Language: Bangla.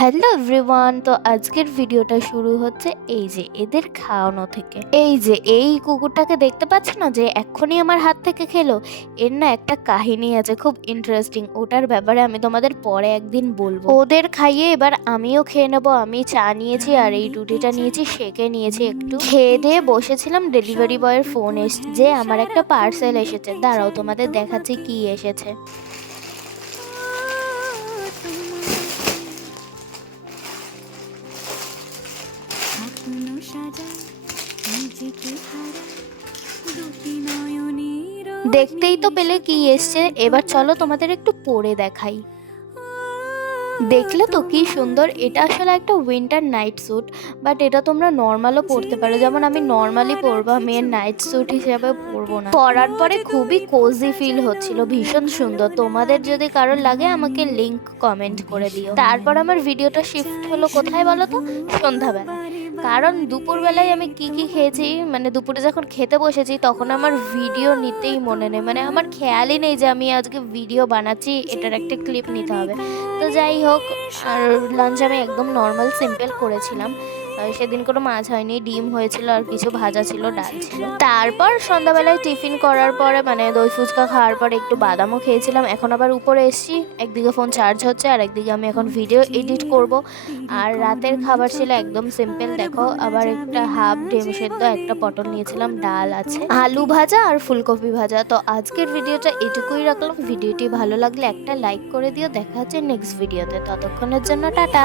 হ্যালো এভরিওয়ান, তো আজকের ভিডিওটা শুরু হচ্ছে এই যে এদের খাওয়ানো থেকে। এই যে এই কুকুরটাকে দেখতে পাচ্ছ না, যে এক্ষুনি আমার হাত থেকে খেলো। এর না একটা কাহিনী আছে খুব ইন্টারেস্টিং, ওটার ব্যাপারে আমি তোমাদের পরে একদিন বলবো। ওদের খাইয়ে এবার আমিও খেয়ে নেবো। আমি চা নিয়েছি আর এই রুটিটা নিয়েছি, সেকে নিয়েছি। একটু খেয়ে দিয়ে বসেছিলাম, ডেলিভারি বয়ের ফোন এসেছে যে আমার একটা পার্সেল এসেছে। দাঁড়াও তোমাদের দেখাচ্ছি কি এসেছে। দেখতেই তো পেলে কি এসছে, এবার চলো তোমাদের একটু পরে দেখাই। দেখলে তো কি সুন্দর, এটা আসলে একটা উইন্টার নাইট স্যুট, বাট এটা তোমরা নর্মালও পরতে পারো, যেমন আমি নর্মালি পরবো, আমি এর নাইট স্যুট হিসেবে পরবো না। পরার পরে খুবই কোজি ফিল হচ্ছিল, ভীষণ সুন্দর। তোমাদের যদি কারোর লাগে আমাকে লিংক কমেন্ট করে দিও। তারপর আমার ভিডিওটা শিফট হলো কোথায় বলো তো, সন্ধ্যাবেলা। কারণ দুপুরবেলায় আমি কি কি খেয়েছি, মানে দুপুরে যখন খেতে বসেছি তখন আমার ভিডিও নিতেই মনে নেই, মানে আমার খেয়ালই নেই যে আমি আজকে ভিডিও বানাচ্ছি, এটার একটা ক্লিপ নিতে হবে। তো যাই হোক, আর লাঞ্চ আমি একদম নর্মাল সিম্পল করেছিলাম। সেদিন কোনো মাছ হয়নি, ডিম হয়েছিল আর কিছু ভাজা ছিল, ডাল ছিল। তারপর সন্ধ্যাবেলায় টিফিন করার পরে, মানে দই ফুচকা খাওয়ার পরে একটু বাদামও খেয়েছিলাম। এখন আবার উপরে এসেছি, একদিকে ফোন চার্জ হচ্ছে আর একদিকে আমি এখন ভিডিও এডিট করব। আর রাতের খাবার ছিল একদম সিম্পল, দেখো, আবার একটা হাফ ডিম সেদ্ধ, একটা পটল নিয়েছিলাম, ডাল আছে, আলু ভাজা আর ফুলকপি ভাজা। তো আজকের ভিডিওটা এটুকুই রাখলাম। ভিডিওটি ভালো লাগলে একটা লাইক করে দিও। দেখা হচ্ছে নেক্সট ভিডিওতে, ততক্ষণের জন্য টাটা।